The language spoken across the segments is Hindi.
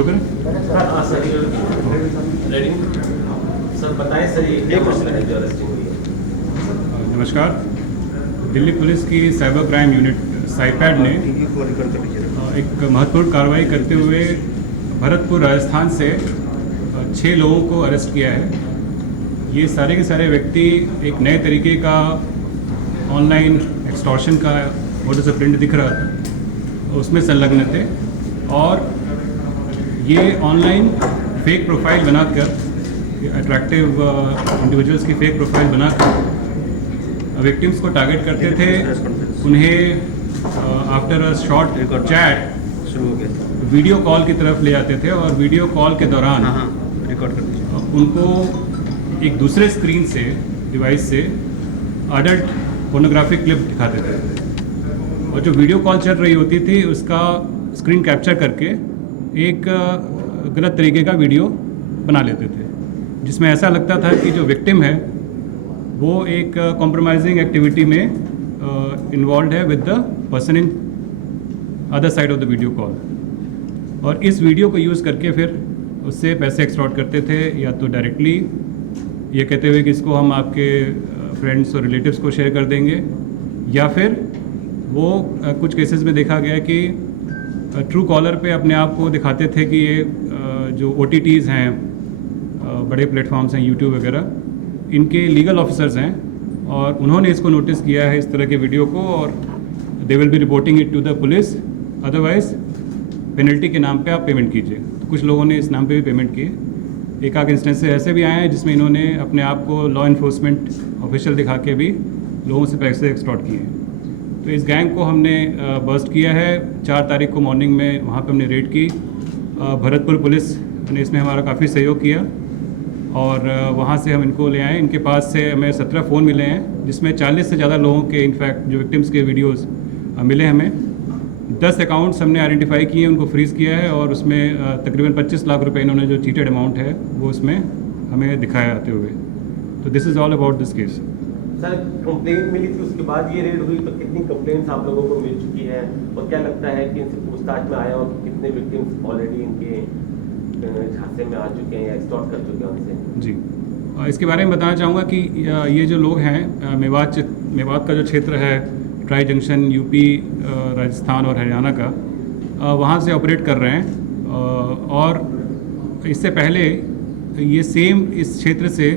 शुरू करें? सर बताएं सर, ये क्या मामला है जो अरेस्टिंग हुई है? नमस्कार। दिल्ली पुलिस की साइबर क्राइम यूनिट साइपैड ने एक महत्वपूर्ण कार्रवाई करते हुए भरतपुर राजस्थान से 6 लोगों को अरेस्ट किया है। ये सारे के सारे व्यक्ति एक नए तरीके का ऑनलाइन एक्सटॉर्शन का मोडस ऑपरेंडी दिख रहा था, उसमें संलग्न थे और ये ऑनलाइन फेक प्रोफाइल बनाकर, अट्रैक्टिव इंडिविजुअल्स की फेक प्रोफाइल बनाकर विक्टिम्स को टारगेट करते थे। उन्हें after a short chat video call की तरफ ले जाते थे और वीडियो कॉल के दौरान रिकॉर्ड कर दीजिए। उनको एक दूसरे स्क्रीन से, डिवाइस से अडल्ट पोर्नोग्राफिक क्लिप दिखाते थे और जो वीडियो कॉल चल रही होती थी उसका स्क्रीन कैप्चर करके एक गलत तरीके का वीडियो बना लेते थे, जिसमें ऐसा लगता था कि जो विक्टिम है वो एक कॉम्प्रोमाइजिंग एक्टिविटी में इन्वॉल्व है with the person in other side of the video call, और इस वीडियो को यूज़ करके फिर उससे पैसे एक्सटॉर्ट करते थे, या तो डायरेक्टली ये कहते हुए कि इसको हम आपके फ्रेंड्स और रिलेटिव्स को शेयर कर देंगे, या फिर वो कुछ केसेस में देखा गया कि ट्रू कॉलर पे अपने आप को दिखाते थे कि ये जो OTTs हैं, बड़े प्लेटफॉर्म्स हैं यूट्यूब वगैरह, इनके लीगल ऑफिसर्स हैं और उन्होंने इसको नोटिस किया है इस तरह के वीडियो को, और they will be reporting it to the police, otherwise penalty के नाम पे आप पेमेंट कीजिए। तो कुछ लोगों ने इस नाम पे भी पेमेंट किए। एक आध इंस्टेंस ऐसे भी आए हैं जिसमें इन्होंने अपने आप को लॉ इन्फोर्समेंट ऑफिशियल दिखा के भी लोगों से पैसे एक्सटॉर्ट किए हैं। तो इस गैंग को हमने बस्ट किया है। 4 तारीख को मॉर्निंग में वहाँ पे हमने रेड की। भरतपुर पुलिस ने इसमें हमारा काफ़ी सहयोग किया और वहाँ से हम इनको ले आए। इनके पास से हमें 17 फ़ोन मिले हैं, जिसमें 40 से ज़्यादा लोगों के, इनफैक्ट जो विक्टिम्स के वीडियोस मिले हमें। 10 अकाउंट्स हमने आइडेंटिफाई किए, उनको फ्रीज़ किया है और उसमें तकरीबन 25 लाख रुपए इन्होंने जो चीटेड अमाउंट है वो उसमें हमें दिखाया आते हुए। तो this is all about this case. Sir complaint मिली थी, उसके बाद ये रेड हुई, तो कितनी कंप्लेंट्स आप लोगों को मिल चुकी है और क्या लगता है कि इनसे पूछताछ में आया और कितने विक्टिम्स ऑलरेडी इनके झांसे में आ चुके हैं या एक्सटॉर्ट कर चुके हैं उनसे? जी, इसके बारे में बताना चाहूँगा कि ये जो लोग हैं मेवात का जो क्षेत्र है, ट्राई जंक्शन, यूपी, राजस्थान और हरियाणा का, वहाँ से ऑपरेट कर रहे हैं। और इससे पहले ये सेम इस क्षेत्र से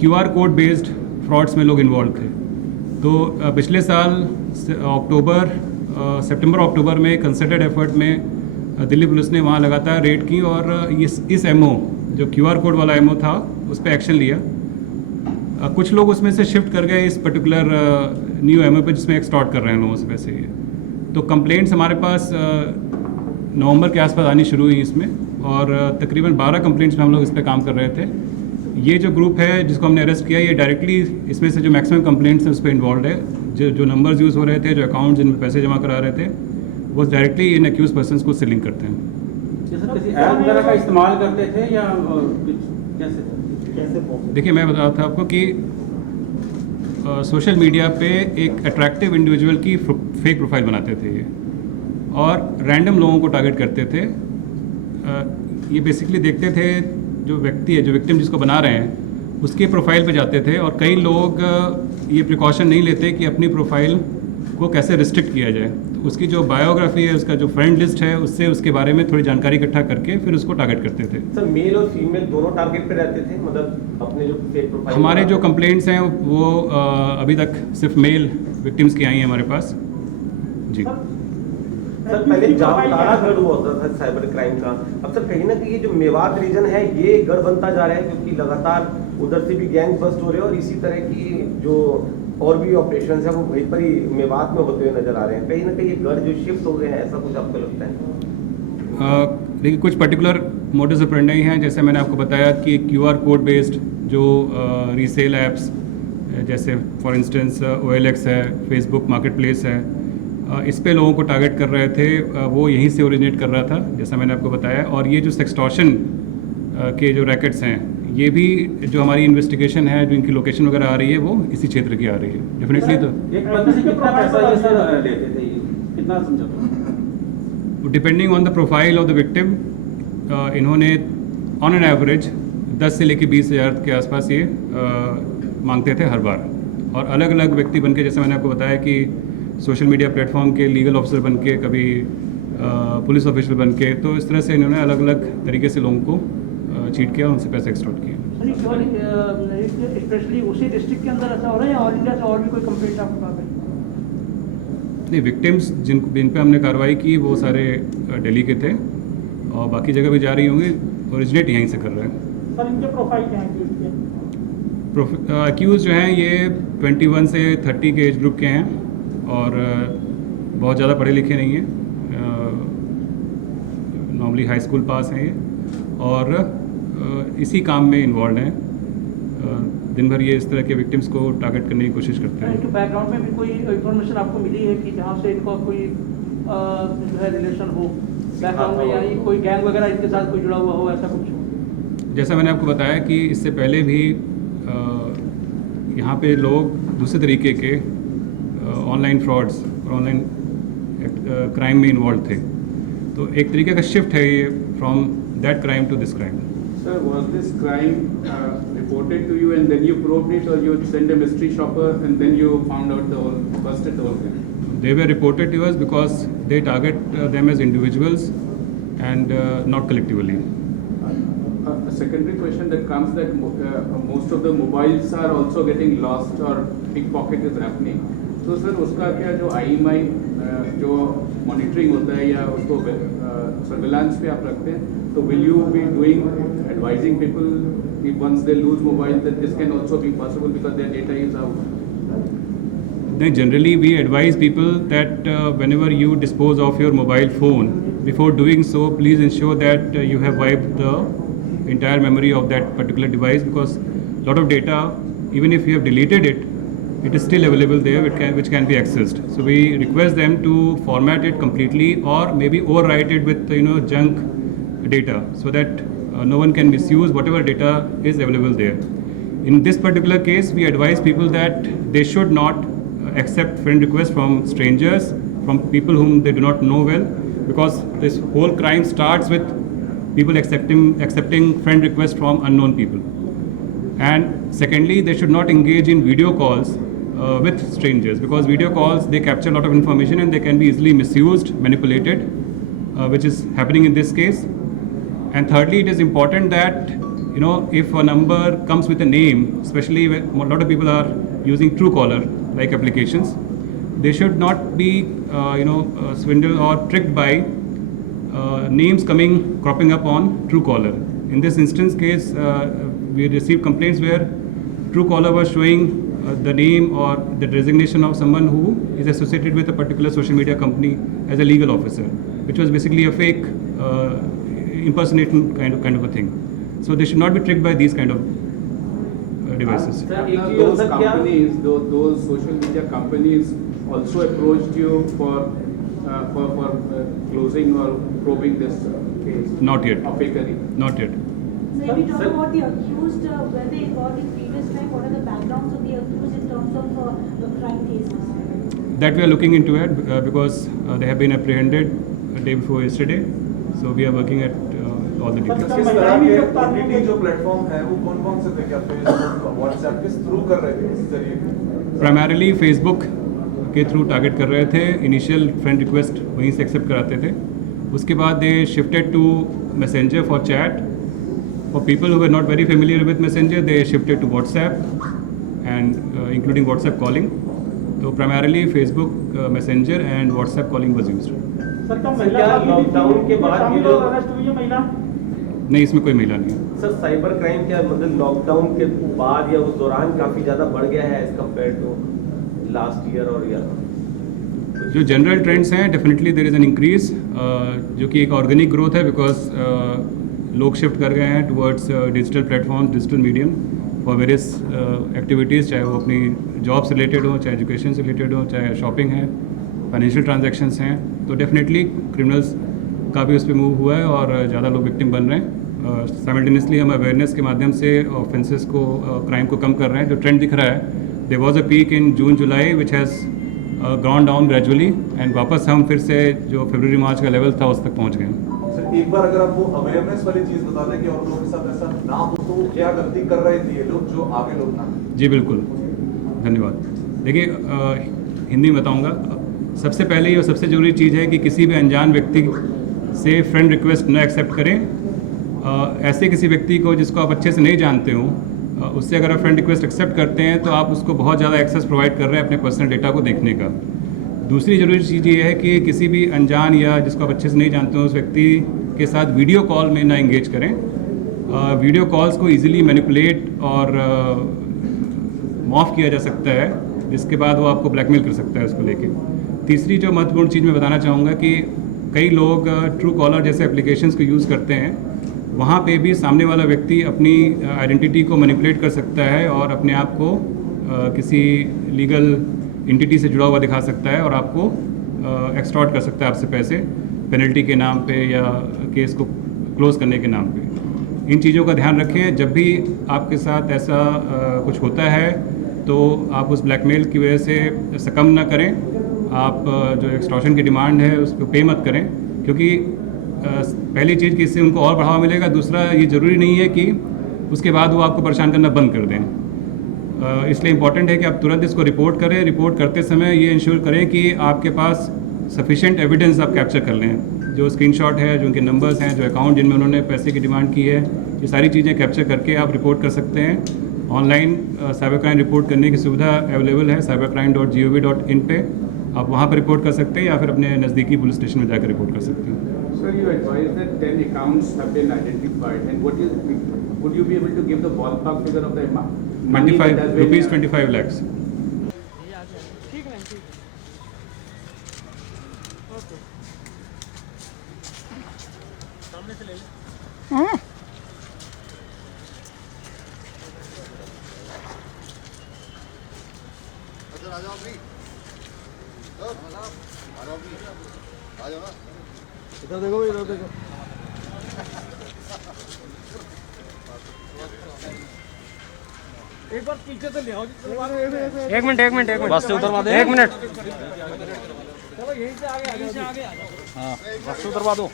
QR कोड बेस्ड फ्रॉड्स में लोग इन्वॉल्व थे। तो पिछले साल सितंबर अक्टूबर में कंसर्टेड एफर्ट में दिल्ली पुलिस ने वहाँ लगातार रेड की और इस MO, जो QR कोड वाला MO था, उस पर एक्शन लिया। कुछ लोग उसमें से शिफ्ट कर गए इस पर्टिकुलर न्यू MO पे, जिसमें एक्सटॉर्ट कर रहे हैं लोगों से पैसे। ये तो कंप्लेंट्स हमारे पास नवंबर के आसपास आनी शुरू हुई इसमें, और तकरीबन 12 कंप्लेंट्स में हम लोग इस पर काम कर रहे थे। ये जो ग्रुप है जिसको हमने अरेस्ट किया, ये डायरेक्टली इसमें से जो मैक्सिमम कंप्लेंट्स हैं उस पर इन्वॉल्व है। जो नंबर्स यूज़ हो रहे थे, जो अकाउंट्स जिनमें पैसे जमा करा रहे थे, वो डायरेक्टली इन अक्यूज पर्सनस को से लिंक करते हैं। किसी ऐप वगैरह का इस्तेमाल करते थे या कैसे? देखिए, मैं बता रहा था आपको कि सोशल मीडिया पे एक अट्रैक्टिव इंडिविजुअल की फेक प्रोफाइल बनाते थे ये, और रैंडम लोगों को टारगेट करते थे। ये बेसिकली देखते थे जो व्यक्ति है, जो विक्टिम जिसको बना रहे हैं, उसके प्रोफाइल पे जाते थे, और कई लोग ये प्रिकॉशन नहीं लेते कि अपनी प्रोफाइल को कैसे रिस्ट्रिक्ट किया जाए। तो उसकी जो बायोग्राफी है, उसका जो फ्रेंड लिस्ट है, उससे उसके बारे में थोड़ी जानकारी इकट्ठा करके फिर उसको टारगेट करते थे। सर मेल और फीमेल दोनों टारगेट पे रहते थे, मतलब अपने जो फेक प्रोफाइल? हमारे जो कंप्लेंट्स हैं वो अभी तक सिर्फ मेल विक्टिम्स की आई हैं हमारे पास। जी सर, पहले जामताड़ा गढ़ हुआ होता था साइबर क्राइम का, अब सर कहीं ना कहीं ये जो मेवात रीजन है ये गढ़ बनता जा रहा है, क्योंकि लगातार उधर से भी गैंग बस्ट हो रहे हैं और इसी तरह की जो और भी ऑपरेशंस हैं वो वहीं पर ही मेवात में होते हुए नजर आ रहे हैं। कहीं ना कहीं ये गढ़ जो शिफ्ट हो गए हैं, ऐसा कुछ आपको लगता है? देखिए, कुछ पर्टिकुलर मोडस ऑपरेंडी हैं, जैसे मैंने आपको बताया कि QR कोड बेस्ड जो रीसेल ऐप्स, जैसे फॉर इंस्टेंस OLX है, फेसबुक मार्केट प्लेस है, इस पे लोगों को टारगेट कर रहे थे। वो यहीं से ओरिजिनेट कर रहा था, जैसा मैंने आपको बताया। और ये जो सेक्सटॉर्शन के जो रैकेट्स हैं, ये भी जो हमारी इन्वेस्टिगेशन है, जो इनकी लोकेशन वगैरह आ रही है, वो इसी क्षेत्र की आ रही है डेफिनेटली। तो एक बंदे से कितना पैसा ये सर लेते थे, कितना समझा? Depending on the profile of the victim, इन्होंने ऑन एन एवरेज 10 से लेकर 20,000 के आसपास ये मांगते थे हर बार, और अलग अलग व्यक्ति बनके, जैसे मैंने आपको बताया कि सोशल मीडिया प्लेटफॉर्म के लीगल ऑफिसर बनके, कभी पुलिस ऑफिसर बनके, तो इस तरह से इन्होंने अलग अलग तरीके से लोगों को चीट किया, उनसे पैसे एक्सटॉर्ट किए। स्पेशली उसी डिस्ट्रिक्ट के अंदर ऐसा हो रहा है या ऑल इंडिया से और भी कोई कंप्लेंट आपके पास है? नहीं, विक्टिम्स जिन पे हमने कार्रवाई की वो सारे दिल्ली के थे, और बाकी जगह भी जा रही होंगी, ओरिजिनेट यहीं से कर रहे हैं। सर इनके प्रोफाइल क्या है? अक्यूज़ जो हैं ये 21 से 30 के एज ग्रुप के हैं, और बहुत ज़्यादा पढ़े लिखे नहीं हैं, नॉर्मली हाई स्कूल पास हैं ये, और इसी काम में इन्वॉल्व हैं। दिन भर ये इस तरह के विक्टिम्स को टारगेट करने की कोशिश करते हैं। इनके बैकग्राउंड में भी कोई इन्फॉर्मेशन आपको मिली है कि जहाँ से इनका कोई जो है रिलेशन हो बैकग्राउंड में, यानी कोई गैंग वगैरह इनके साथ कोई जुड़ा हुआ हो, ऐसा कुछ? जैसा मैंने आपको बताया कि इससे पहले भी यहाँ पे लोग दूसरे तरीके के ऑनलाइन फ्रॉड्स और ऑनलाइन क्राइम में इन्वॉल्व थे, तो एक तरीके का शिफ्ट है ये from that crime to this crime. Sir, was this crime reported to you and then you probed it, or you sent a mystery shopper and then you found out busted the whole thing? They were reported to us because they target them as individuals and not collectively. A secondary question that comes that most of the mobiles are also getting lost or pickpocket is happening. So sir, उसका क्या जो IMI जो monitoring होता है या उसको surveillance पे आप रखते हैं, तो will you be doing advising people if once they lose mobile that this can also be possible because their data is out? Then generally we advise people that whenever you dispose of your mobile phone, before doing so, please ensure that you have wiped the entire memory of that particular device, because a lot of data, even if you have deleted it, it is still available there, which can be accessed. So we request them to format it completely, or maybe overwrite it with junk data, so that no one can misuse whatever data is available there. In this particular case, we advise people that they should not accept friend requests from strangers, from people whom they do not know well, because this whole crime starts with people accepting friend requests from unknown people. And secondly, they should not engage in video calls with strangers, because video calls, they capture a lot of information and they can be easily misused, manipulated, which is happening in this case. And thirdly, it is important that if a number comes with a name, especially when a lot of people are using Truecaller like applications, they should not be swindled or tricked by names cropping up on Truecaller. In this instance case, we received complaints where Truecaller was showing the name or the designation of someone who is associated with a particular social media company as a legal officer, which was basically a fake impersonation kind of a thing. So they should not be tricked by these kind of devices. Those companies, those social media companies also approached you for closing or probing this case? Not yet. Of fakery? Not yet. So if we talk about the accused, were they involved in previous crime? What are the backgrounds of the accused in terms of the crime cases? That we are looking into it because they have been apprehended a day before yesterday. So we are working at all the details. किस तरह के OTT जो प्लेटफॉर्म है वो कौन-कौन से थे? क्या फेसबुक, व्हाट्सएप किस थ्रू कर रहे थे, किस जरिए? प्राइमरीली फेसबुक के थ्रू टारगेट कर रहे थे। इनिशियल फ्रेंड रिक्वेस्ट वहीं से एक्सेप्ट कराते थे। उसके बाद they shifted to Messenger for chat. For people who were not very familiar with Messenger, they shifted to WhatsApp and including WhatsApp calling. So primarily Facebook, Messenger and WhatsApp calling was used. Sir क्या क्या लॉकडाउन के बाद ये लोग अरेस्ट हुई है महिला? नहीं, इसमें कोई महिला नहीं है। सर साइबर क्राइम क्या मतलब लॉकडाउन के बाद या उस दौरान काफ़ी ज़्यादा बढ़ गया है as compared to last year और ईयर? जो जनरल ट्रेंड्स हैं, definitely there is an increase, जो कि एक ऑर्गेनिक ग्रोथ है, बिकॉज लोग शिफ्ट कर गए हैं towards digital platform, digital medium for various activities, चाहे वो अपनी जॉब से रिलेटेड हो, चाहे एजुकेशन से रिलेटेड हो, चाहे शॉपिंग है, फाइनेंशियल ट्रांजैक्शंस हैं। तो डेफिनेटली क्रिमिनल्स का भी उस पर मूव हुआ है और ज़्यादा लोग विक्टिम बन रहे हैं। साइमल्टेनियसली हम अवेयरनेस के माध्यम से ऑफेंसेस को, क्राइम को कम कर रहे हैं। जो ट्रेंड दिख रहा है, there was a peak in June July which has gone down gradually, and वापस हम फिर से जो फरवरी मार्च का लेवल था उस तक पहुँच गए हैं। एक बार अगर आप वो अवेयरनेस वाली चीज बता दें कि और लोगों के साथ ऐसा ना हो तो वो क्या गलती कर रहे थे ये लोग जो आगे लोग ना जी बिल्कुल, धन्यवाद। देखिए हिंदी में बताऊंगा। सबसे पहले और सबसे ज़रूरी चीज़ है कि किसी भी अनजान व्यक्ति से फ्रेंड रिक्वेस्ट न एक्सेप्ट करें। ऐसे किसी व्यक्ति को जिसको आप अच्छे से नहीं जानते हो उससे अगर आप फ्रेंड रिक्वेस्ट एक्सेप्ट करते हैं तो आप उसको बहुत ज़्यादा एक्सेस प्रोवाइड कर रहे हैं अपने पर्सनल डेटा को देखने का। दूसरी ज़रूरी चीज़ ये है कि किसी भी अनजान या जिसको आप अच्छे से नहीं जानते हो उस व्यक्ति के साथ वीडियो कॉल में ना इंगेज करें। वीडियो कॉल्स को ईजिली मैनिपुलेट और मॉफ किया जा सकता है, जिसके बाद वो आपको ब्लैकमेल कर सकता है उसको लेके। तीसरी जो महत्वपूर्ण चीज़ मैं बताना चाहूँगा कि कई लोग ट्रू कॉलर जैसे एप्लीकेशंस को यूज़ करते हैं, वहाँ पे भी सामने वाला व्यक्ति अपनी आइडेंटिटी को मैनिपुलेट कर सकता है और अपने आप को किसी लीगल एंटिटी से जुड़ा हुआ दिखा सकता है और आपको एक्सटॉर्ट कर सकता है आपसे पैसे पेनल्टी के नाम पे या केस को क्लोज करने के नाम पे। इन चीज़ों का ध्यान रखें। जब भी आपके साथ ऐसा कुछ होता है तो आप उस ब्लैकमेल की वजह से सकम ना करें। आप जो एक्सटॉर्शन की डिमांड है उसको पे मत करें, क्योंकि पहली चीज़ कि इससे उनको और बढ़ावा मिलेगा। दूसरा, ये ज़रूरी नहीं है कि उसके बाद वो आपको परेशान करना बंद कर दें। इसलिए इम्पॉर्टेंट है कि आप तुरंत इसको रिपोर्ट करें। रिपोर्ट करते समय ये इंश्योर करें कि आपके पास सफिशेंट एविडेंस आप कैप्चर कर लें। जो स्क्रीनशॉट है, जो उनके नंबर्स हैं, जो अकाउंट जिनमें उन्होंने पैसे की डिमांड की है, ये सारी चीज़ें कैप्चर करके आप रिपोर्ट कर सकते हैं। ऑनलाइन साइबर क्राइम रिपोर्ट करने की सुविधा अवेलेबल है cybercrime.gov.in पे। आप वहाँ पर रिपोर्ट कर सकते हैं या फिर अपने नज़दीकी पुलिस स्टेशन में जाकर रिपोर्ट कर सकते हैं। Sir, you advised that 10 accounts have been identified, and would you be able to give the ballpark figure of the money that has been... rupees 25 lakhs। एक मिनट बस से उतरवा दे। एक मिनट हाँ बस से उतरवा दो।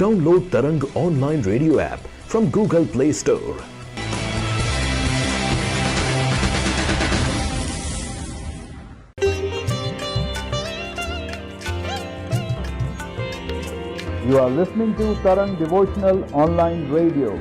Download Tarang online radio app from Google Play Store. You are listening to Tarang Devotional Online Radio.